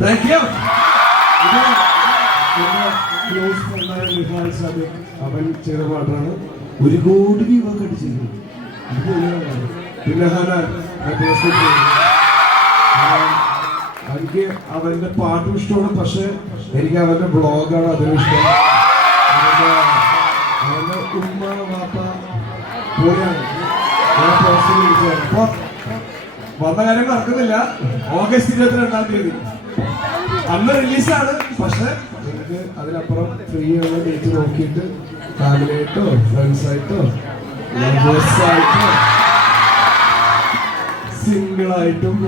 Thank you close ഫ്രണ്ടായ നിഹാൽ സാബിക് അവൻ ചെയ്ത പാട്ടാണ് ഒരു കോടി രൂപ കടിച്ചിരുന്നു പിന്നെ ഹനാൻ എനിക്ക് അവന്റെ പാട്ടും ഇഷ്ടമാണ് പക്ഷെ എനിക്ക് അവന്റെ ബ്ലോഗാണ് അതിനും ഇഷ്ടം. അവന്റെ ഉമ്മ വാപ്പ വിളിച്ചതാണ് അപ്പൊ വന്ന കാര്യം നടക്കുന്നില്ല. ഓഗസ്റ്റ് ഇരുപത്തിരണ്ടാം തീയതി. അന്ന് റിലീസാണ് പക്ഷെ നിങ്ങൾക്ക് അതിനപ്പുറം ഫ്രീ ഉള്ള ഡേറ്റ് നോക്കിയിട്ട് ഫാമിലി ആയിട്ടോ ഫ്രണ്ട്സ് ആയിട്ടോ ലവേഴ്സ് ആയിട്ടോ സിംഗിൾ ആയിട്ടും